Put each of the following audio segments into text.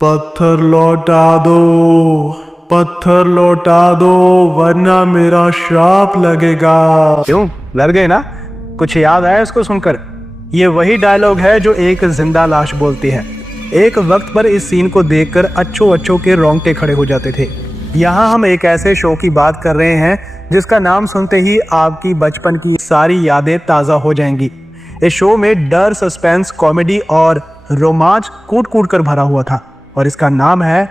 पत्थर लौटा दो, पत्थर लौटा दो वरना मेरा श्राप लगेगा। क्यों, डर गए ना? कुछ याद आया इसको सुनकर? ये वही डायलॉग है जो एक जिंदा लाश बोलती है। एक वक्त पर इस सीन को देखकर अच्छों के रोंगटे खड़े हो जाते थे। यहाँ हम एक ऐसे शो की बात कर रहे हैं जिसका नाम सुनते ही आपकी बचपन की सारी यादें ताज़ा हो जाएंगी। इस शो में डर, सस्पेंस, कॉमेडी और रोमांच कूट कर भरा हुआ था और इसका नाम है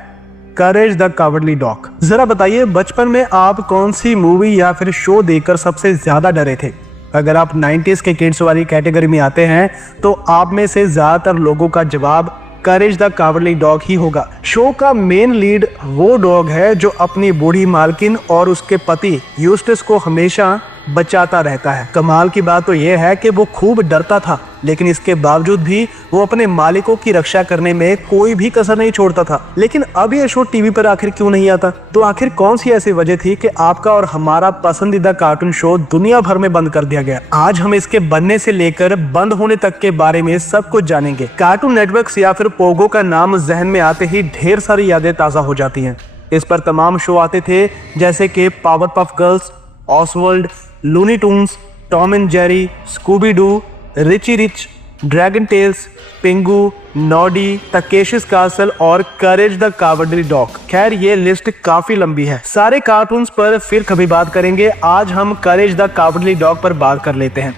करेज द कावर्डली डॉग। जरा बताइए, बचपन में आप कौन सी मूवी या फिर शो देखकर सबसे ज्यादा डरे थे? अगर आप 90s के किड्स वाली कैटेगरी में आते हैं तो आप में से ज्यादातर लोगों का जवाब करेज द कावर्डली डॉग ही होगा। शो का मेन लीड वो डॉग है जो अपनी बूढ़ी मालकिन और उसके पति यूस्टस को हमेशा बचाता रहता है। कमाल की बात तो यह है कि वो खूब डरता था, लेकिन इसके बावजूद भी वो अपने मालिकों की रक्षा करने में कोई भी कसर नहीं छोड़ता था। लेकिन अब ये शो टीवी पर आखिर क्यों नहीं आता? तो आखिर कौन सी ऐसी वजह थी कि आपका और हमारा पसंदीदा कार्टून शो दुनिया भर में बंद कर दिया गया? आज हम इसके बनने से लेकर बंद होने तक के बारे में सब कुछ जानेंगे। कार्टून नेटवर्क या फिर पोगो का नाम जहन में आते ही ढेर सारी यादें ताजा हो जाती हैं। इस पर तमाम शो आते थे जैसे कि Powerpuff Girls, Oswald, Looney Tunes, Tom and Jerry, Scooby Doo, Richie Rich, Dragon Tales, Pingu, Noddy, Takeshi's Castle और करेज द कावर्डली डॉग। खैर, ये लिस्ट काफी लंबी है। सारे कार्टून्स पर फिर कभी बात करेंगे। आज हम करेज द कावर्डली डॉग पर बात कर लेते हैं।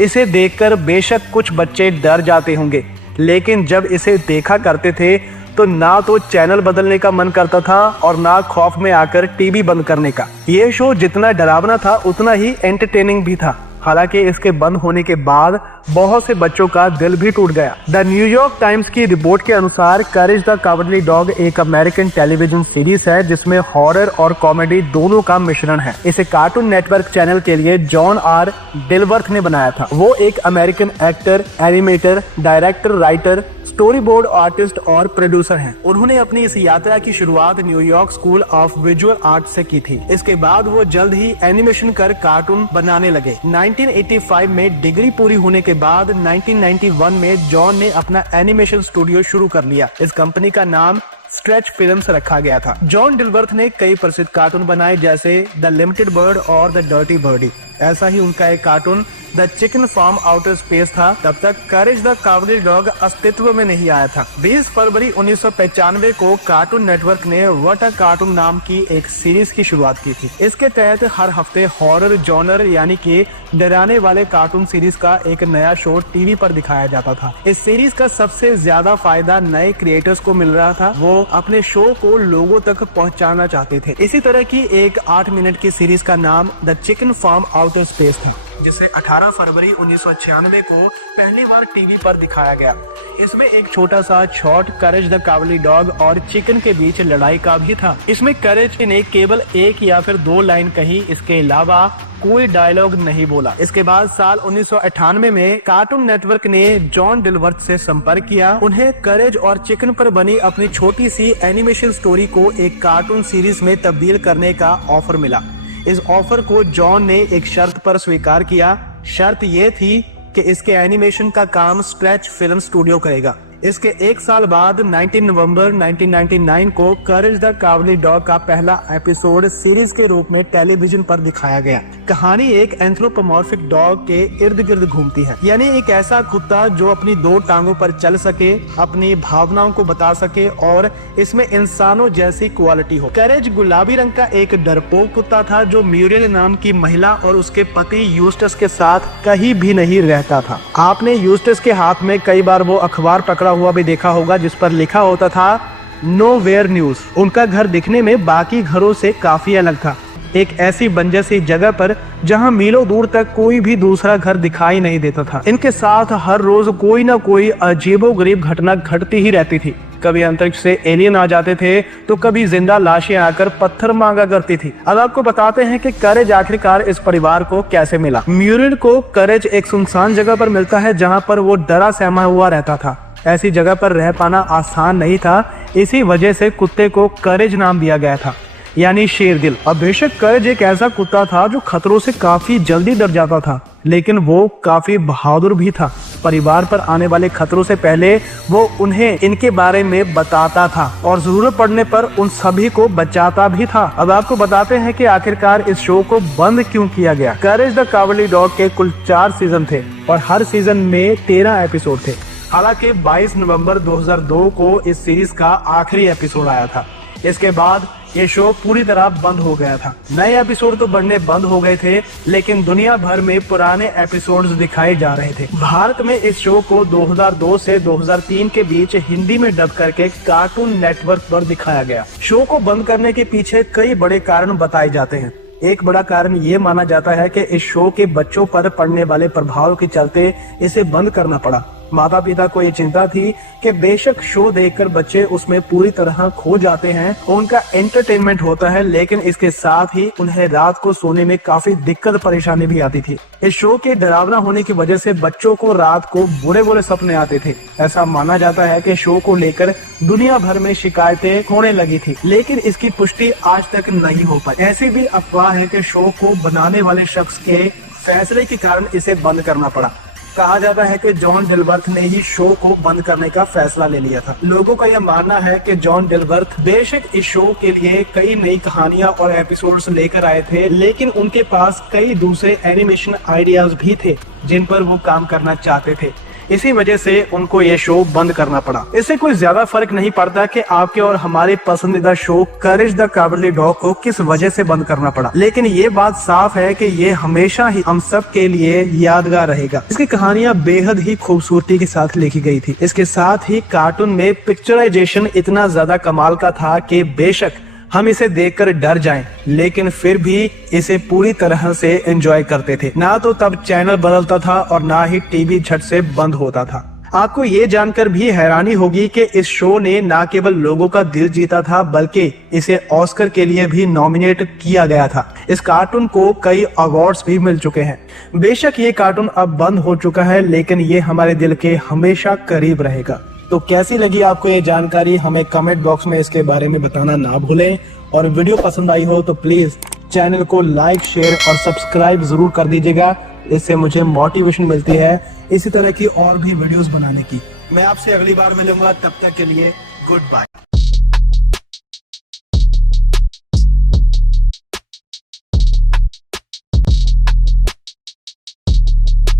इसे देखकर बेशक कुछ बच्चे डर जाते होंगे, लेकिन जब इसे देखा करते थे तो ना तो चैनल बदलने का मन करता था और ना खौफ में आकर टीवी बंद करने का। ये शो जितना डरावना था उतना ही एंटरटेनिंग भी था। हालांकि इसके बंद होने के बाद बहुत से बच्चों का दिल भी टूट गया। द न्यूयॉर्क टाइम्स की रिपोर्ट के अनुसार करेज द कावर्डली डॉग एक अमेरिकन टेलीविजन सीरीज है जिसमें हॉरर और कॉमेडी दोनों का मिश्रण है। इसे कार्टून नेटवर्क चैनल के लिए जॉन आर डिलवर्थ ने बनाया था। वो एक American actor, animator, director, writer, story board artist और प्रोड्यूसर हैं। उन्होंने अपनी इस यात्रा की शुरुआत New York school of visual art से की थी। इसके बाद वो जल्द ही एनिमेशन कर कार्टून बनाने लगे। 1985 में डिग्री पूरी होने के बाद 1991 में जॉन ने अपना एनिमेशन स्टूडियो शुरू कर लिया। इस कंपनी का नाम स्ट्रेच फिल्म्स रखा गया था। जॉन डिलवर्थ ने कई प्रसिद्ध कार्टून बनाए जैसे द लिमिटेड बर्ड और द डर्टी बर्डी। ऐसा ही उनका एक cartoon the chicken farm outer space था। तब तक करेज द कावर्डली डॉग अस्तित्व में नहीं आया था। 20 फरवरी 1995 को कार्टून नेटवर्क ने व्हाट अ कार्टून नाम की एक सीरीज की शुरुआत की थी। इसके तहत हर हफ्ते हॉरर जॉनर यानी कि डराने वाले कार्टून सीरीज का एक नया शो टीवी पर दिखाया जाता था। इस सीरीज का सबसे ज्यादा फायदा नए क्रिएटर्स को मिल रहा था। वो अपने शो को लोगों तक पहुंचाना चाहते थे। इसी तरह की एक 8 मिनट की सीरीज का नाम the chicken farm outer space था, जिसे 18 फरवरी 1996 को पहली बार टीवी पर दिखाया गया। इसमें एक छोटा सा short courage the cowardly dog और चिकन के बीच लड़ाई का भी था। इसमें करेज ने केवल एक या फिर 2 लाइन कही, इसके अलावा कोई डायलॉग नहीं बोला। इसके बाद साल 1998 में कार्टून नेटवर्क ने जॉन डिलवर्थ से संपर्क किया। उन्हें करेज और चिकन पर बनी अपनी छोटी सी एनिमेशन स्टोरी को एक कार्टून सीरीज में तब्दील करने का ऑफर मिला। इस ऑफर को जॉन ने एक शर्त पर स्वीकार किया। शर्त ये थी कि इसके एनिमेशन का काम स्ट्रेच फिल्म स्टूडियो करेगा। इसके एक साल बाद 19 नवंबर 1999 को करेज द कावर्डली डॉग का पहला एपिसोड सीरीज के रूप में टेलीविजन पर दिखाया गया। कहानी एक एंथ्रोपोमॉर्फिक डॉग के इर्द गिर्द घूमती है, यानी एक ऐसा कुत्ता जो अपनी 2 टांगों पर चल सके, अपनी भावनाओं को बता सके और इसमें इंसानों जैसी क्वालिटी हो। करेज गुलाबी रंग का एक डरपोक कुत्ता था जो म्यूरियल नाम की महिला और उसके पति यूस्टस के साथ कहीं भी नहीं रहता था। आपने यूस्टस के हाथ में कई बार वो अखबार पकड़ा हुआ भी देखा होगा जिस पर लिखा होता था नोवेयर न्यूज। उनका घर दिखने में बाकी घरों से काफी अलग था। एक ऐसी बंजर सी जगह पर जहां मीलों दूर तक कोई भी दूसरा घर दिखाई नहीं देता था। इनके साथ हर रोज कोई ना कोई अजीबोगरीब घटना घटती ही रहती थी। कभी अंतरिक्ष से एलियन आ जाते थे तो कभी जिंदा लाशें आकर पत्थर मांगा करती थी। अब आपको बताते हैं कि करेज आखिरकार इस परिवार को कैसे मिला। म्यूरियल को करेज एक सुनसान जगह पर मिलता है जहां पर वो डरा सहमा हुआ रहता था। ऐसी जगह पर रह पाना आसान नहीं था, इसी वजह से कुत्ते को करेज नाम दिया गया था, यानी शेर दिल। अब बेशक करेज एक ऐसा कुत्ता था जो खतरों से काफी जल्दी डर जाता था, लेकिन वो काफी बहादुर भी था। परिवार पर आने वाले खतरों से पहले वो उन्हें इनके बारे में बताता था और जरूरत पड़ने पर उन सभी को बचाता भी था। अब आपको बताते हैं कि आखिरकार इस शो को बंद क्यों किया गया। करेज द कावर्डली डॉग के कुल 4 सीजन थे और हर सीजन में 13 एपिसोड थे। हालांकि 22 नवंबर 2002 को इस सीरीज का आखिरी एपिसोड आया था। इसके बाद ये शो पूरी तरह बंद हो गया था। नए एपिसोड तो बनने बंद हो गए थे, लेकिन दुनिया भर में पुराने एपिसोड्स दिखाए जा रहे थे। भारत में इस शो को 2002 से 2003 के बीच हिंदी में डब करके कार्टून नेटवर्क पर दिखाया गया। शो को बंद करने के पीछे कई बड़े कारण बताए जाते हैं। एक बड़ा कारण ये माना जाता है कि इस शो के बच्चों पर पड़ने वाले प्रभाव के चलते इसे बंद करना पड़ा। माता पिता को ये चिंता थी कि बेशक शो देखकर बच्चे उसमें पूरी तरह खो जाते हैं, उनका एंटरटेनमेंट होता है, लेकिन इसके साथ ही उन्हें रात को सोने में काफी दिक्कत परेशानी भी आती थी। इस शो के डरावना होने की वजह से बच्चों को रात को बुरे बुरे सपने आते थे। ऐसा माना जाता है कि शो को लेकर दुनिया भर में शिकायतें होने लगी थी, लेकिन इसकी पुष्टि आज तक नहीं हो पाई। ऐसी भी अफवाह है कि शो को बनाने वाले शख्स के फैसले के कारण इसे बंद करना पड़ा। कहा जाता है कि जॉन डिलबर्थ ने ही शो को बंद करने का फैसला ले लिया था। लोगों का यह मानना है कि जॉन डिलबर्थ बेशक इस शो के लिए कई नई कहानियां और एपिसोड्स लेकर आए थे, लेकिन उनके पास कई दूसरे एनिमेशन आइडियाज भी थे जिन पर वो काम करना चाहते थे। इसी वजह से उनको ये शो बंद करना पड़ा। इससे कोई ज्यादा फर्क नहीं पड़ता कि आपके और हमारे पसंदीदा show courage the cowardly dog को किस वजह से बंद करना पड़ा, लेकिन ये बात साफ है कि ये हमेशा ही हम सब के लिए यादगार रहेगा। इसकी कहानियां बेहद ही खूबसूरती के साथ लिखी गई थी। इसके साथ ही कार्टून में पिक्चराइजेशन इतना ज्यादा कमाल का था कि बेशक हम इसे देखकर डर जाएं, लेकिन फिर भी इसे पूरी तरह से एंजॉय करते थे। ना तो तब चैनल बदलता था और ना ही टीवी झट से बंद होता था। आपको ये जानकर भी हैरानी होगी कि इस शो ने न केवल लोगों का दिल जीता था, बल्कि इसे ऑस्कर के लिए भी नॉमिनेट किया गया था। इस कार्टून को कई अवार्ड्स भी मिल चुके हैं। बेशक ये कार्टून अब बंद हो चुका है, लेकिन ये हमारे दिल के हमेशा करीब रहेगा। तो कैसी लगी आपको ये जानकारी, हमें कमेंट बॉक्स में इसके बारे में बताना ना भूलें। और वीडियो पसंद आई हो तो प्लीज चैनल को लाइक, शेयर और सब्सक्राइब जरूर कर दीजिएगा। इससे मुझे मोटिवेशन मिलती है इसी तरह की और भी वीडियोस बनाने की। मैं आपसे अगली बार मिलूंगा, तब तक के लिए गुड बाय।